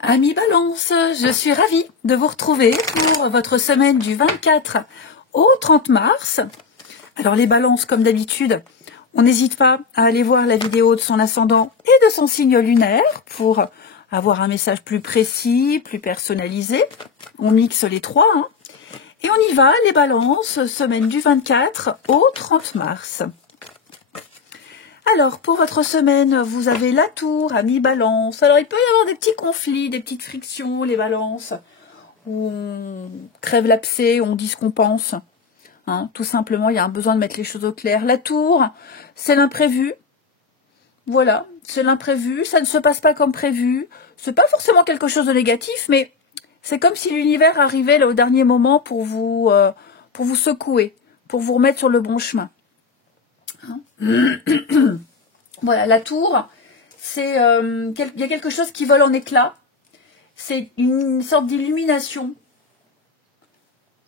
Amis Balance, je suis ravie de vous retrouver pour votre semaine du 24 au 30 mars. Alors les balances, comme d'habitude, on n'hésite pas à aller voir la vidéo de son ascendant et de son signe lunaire pour avoir un message plus précis, plus personnalisé. On mixe les trois. Et on y va, les balances, semaine du 24 au 30 mars. Alors, pour votre semaine, vous avez la tour, amis balance. Alors, il peut y avoir des petits conflits, des petites frictions, les balances, où on crève l'abcès, on dit ce qu'on pense. Tout simplement, il y a un besoin de mettre les choses au clair. La tour, c'est l'imprévu. Voilà, c'est l'imprévu, ça ne se passe pas comme prévu. C'est pas forcément quelque chose de négatif, mais c'est comme si l'univers arrivait là, au dernier moment pour vous secouer, pour vous remettre sur le bon chemin. Voilà, la tour, c'est il y a quelque chose qui vole en éclats. C'est une sorte d'illumination.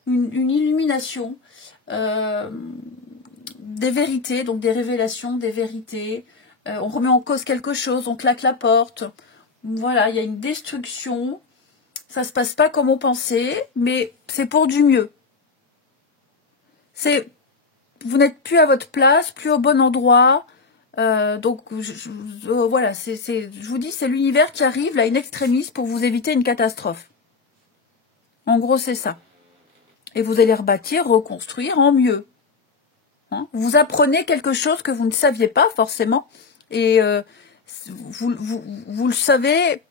Une illumination des vérités, donc des révélations, des vérités. On remet en cause quelque chose, on claque la porte. Voilà, il y a une destruction. Ça se passe pas comme on pensait, mais c'est pour du mieux. Vous n'êtes plus à votre place, plus au bon endroit. Donc voilà, je vous dis, c'est l'univers qui arrive là, in extremis, pour vous éviter une catastrophe. En gros, c'est ça. Et vous allez rebâtir, reconstruire en mieux. Vous apprenez quelque chose que vous ne saviez pas forcément, et vous le savez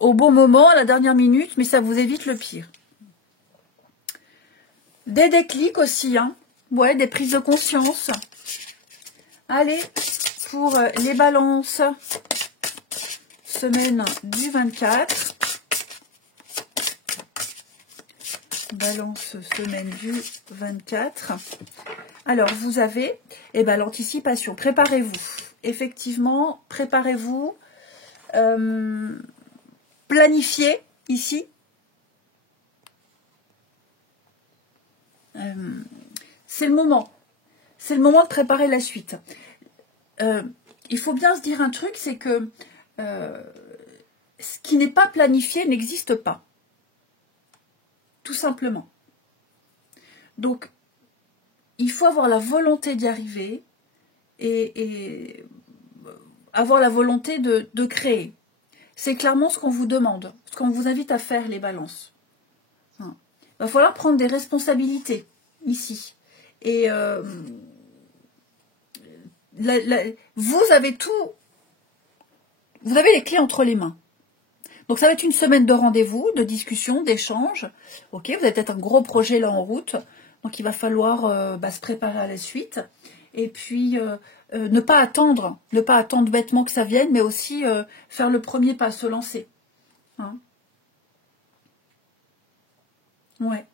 au bon moment, à la dernière minute, mais ça vous évite le pire. Des déclics aussi, ouais, des prises de conscience. Allez, pour les balances, semaine du 24. Balance, semaine du 24. Alors, vous avez l'anticipation. Préparez-vous. Effectivement, préparez-vous. Planifiez ici. C'est le moment. C'est le moment de préparer la suite. Il faut bien se dire un truc, c'est que ce qui n'est pas planifié n'existe pas. Tout simplement. Donc, il faut avoir la volonté d'y arriver et avoir la volonté de créer. C'est clairement ce qu'on vous demande, ce qu'on vous invite à faire, les balances. Il va falloir prendre des responsabilités ici. Et vous avez tout, vous avez les clés entre les mains. Donc ça va être une semaine de rendez-vous, de discussion, d'échange. Ok, vous avez peut-être un gros projet là en route, donc il va falloir se préparer à la suite. Et puis ne pas attendre bêtement que ça vienne, mais aussi faire le premier pas, se lancer. Ouais.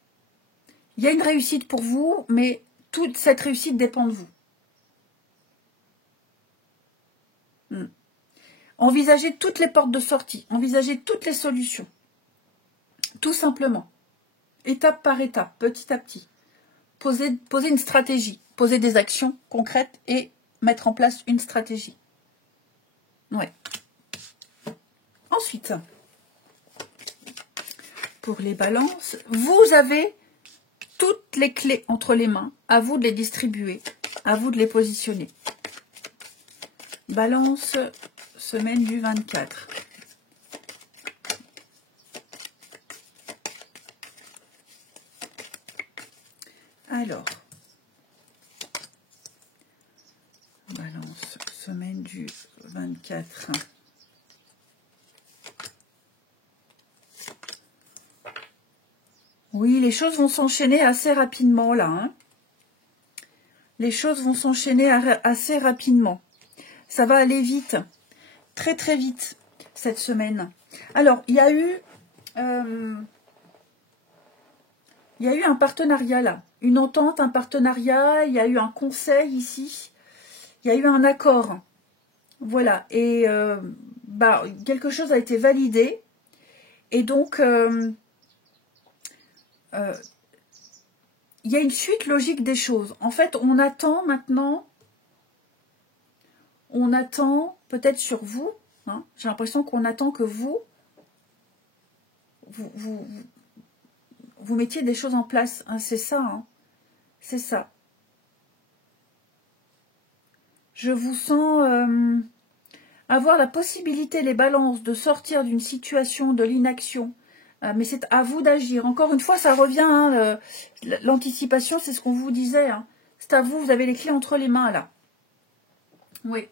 Il y a une réussite pour vous, mais toute cette réussite dépend de vous. Envisagez toutes les portes de sortie, envisagez toutes les solutions. Tout simplement. Étape par étape, petit à petit. Posez une stratégie, posez des actions concrètes et mettre en place une stratégie. Ouais. Ensuite, pour les balances, vous avez toutes les clés entre les mains, à vous de les distribuer, à vous de les positionner. Balance, semaine du 24. Alors, balance, semaine du 24. Oui, les choses vont s'enchaîner assez rapidement là. Les choses vont s'enchaîner assez rapidement. Ça va aller vite, très très vite cette semaine. Alors, il y a eu un partenariat là, une entente, un partenariat, il y a eu un conseil ici, il y a eu un accord. Voilà, et quelque chose a été validé. Et donc, il y a une suite logique des choses. En fait, on attend maintenant, peut-être sur vous, j'ai l'impression qu'on attend que vous vous mettiez des choses en place. Hein, c'est ça. Hein, c'est ça. Je vous sens avoir la possibilité, les balances, de sortir d'une situation de l'inaction. Mais c'est à vous d'agir. Encore une fois, ça revient. Hein, l'anticipation, c'est ce qu'on vous disait. Hein. C'est à vous, vous avez les clés entre les mains, là. Oui.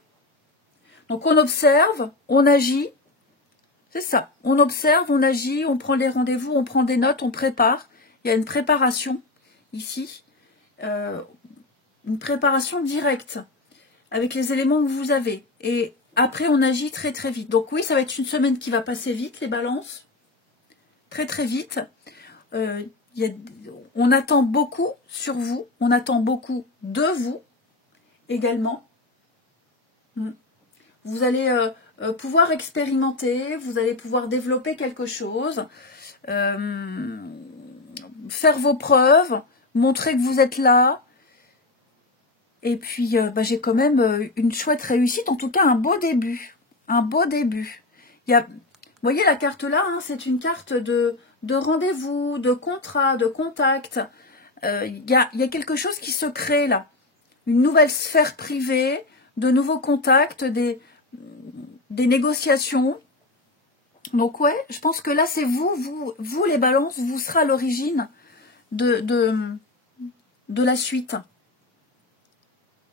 Donc, on observe, on agit. C'est ça. On observe, on agit, on prend les rendez-vous, on prend des notes, on prépare. Il y a une préparation, ici. Une préparation directe, avec les éléments que vous avez. Et après, on agit très, très vite. Donc, oui, ça va être une semaine qui va passer vite, les balances. Très, très vite. On attend beaucoup sur vous. On attend beaucoup de vous, également. Vous allez pouvoir expérimenter, vous allez pouvoir développer quelque chose, faire vos preuves, montrer que vous êtes là. Et puis, j'ai quand même une chouette réussite, en tout cas un beau début. Un beau début. Vous voyez la carte là, hein, c'est une carte de rendez-vous, de contrat, de contact. Il y a quelque chose qui se crée là. Une nouvelle sphère privée, de nouveaux contacts, des négociations. Donc ouais, je pense que là c'est vous les balances, vous serez à l'origine de la suite.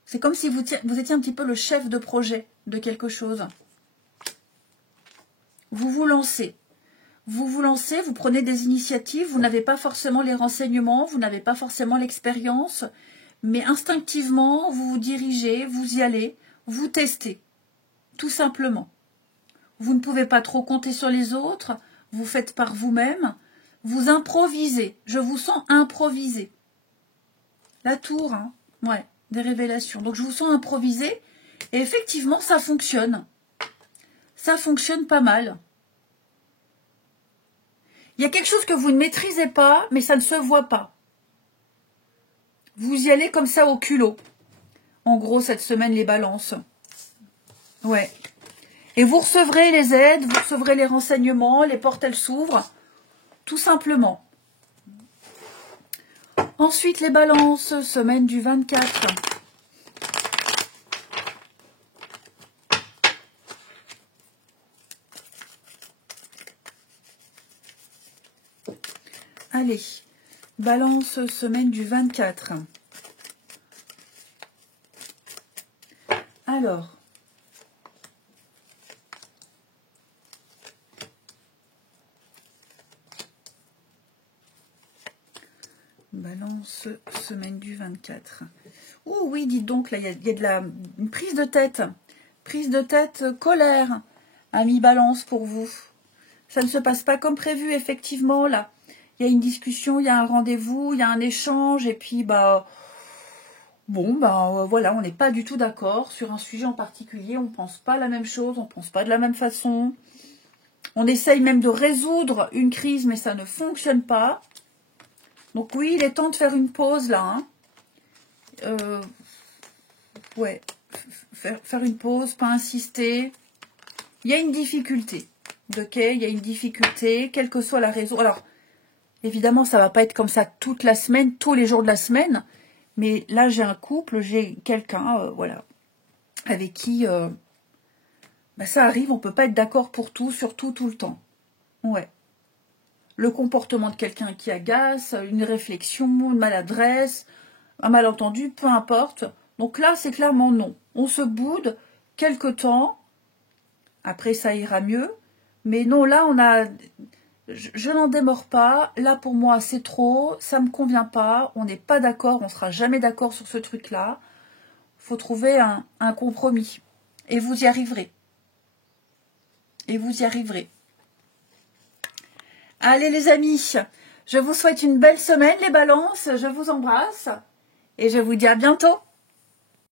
C'est comme si vous étiez un petit peu le chef de projet de quelque chose. Vous vous lancez. Vous lancez, vous prenez des initiatives, vous n'avez pas forcément les renseignements, vous n'avez pas forcément l'expérience, mais instinctivement, vous vous dirigez, vous y allez, vous testez, tout simplement. Vous ne pouvez pas trop compter sur les autres, vous faites par vous-même, vous improvisez. Je vous sens improviser. La tour, hein, ouais, des révélations. Donc je vous sens improviser, et effectivement, ça fonctionne. Ça fonctionne pas mal. Il y a quelque chose que vous ne maîtrisez pas, mais ça ne se voit pas. Vous y allez comme ça au culot. En gros, cette semaine, les balances. Ouais. Et vous recevrez les aides, vous recevrez les renseignements, les portes, elles s'ouvrent. Tout simplement. Ensuite, les balances, semaine du 24. Allez, balance, semaine du 24. Alors, balance, semaine du 24. Oh oui, dites donc, là, il y a une prise de tête. Prise de tête, colère, ami balance pour vous. Ça ne se passe pas comme prévu, effectivement, là. Il y a une discussion, il y a un rendez-vous, il y a un échange, et puis, voilà, on n'est pas du tout d'accord sur un sujet en particulier, on ne pense pas la même chose, on ne pense pas de la même façon. On essaye même de résoudre une crise, mais ça ne fonctionne pas. Donc oui, il est temps de faire une pause, là. Hein. Ouais, faire une pause, pas insister. Il y a une difficulté, ok? Il y a une difficulté, quelle que soit la raison. Alors, évidemment, ça ne va pas être comme ça toute la semaine, tous les jours de la semaine. Mais là, j'ai un couple, j'ai quelqu'un, voilà, avec qui ça arrive, on ne peut pas être d'accord pour tout, surtout tout le temps. Ouais. Le comportement de quelqu'un qui agace, une réflexion, une maladresse, un malentendu, peu importe. Donc là, c'est clairement non. On se boude quelque temps, après ça ira mieux. Mais non, là, je n'en démords pas. Là, pour moi, c'est trop. Ça ne me convient pas. On n'est pas d'accord. On ne sera jamais d'accord sur ce truc-là. Il faut trouver un compromis. Et vous y arriverez. Et vous y arriverez. Allez, les amis. Je vous souhaite une belle semaine, les balances. Je vous embrasse. Et je vous dis à bientôt.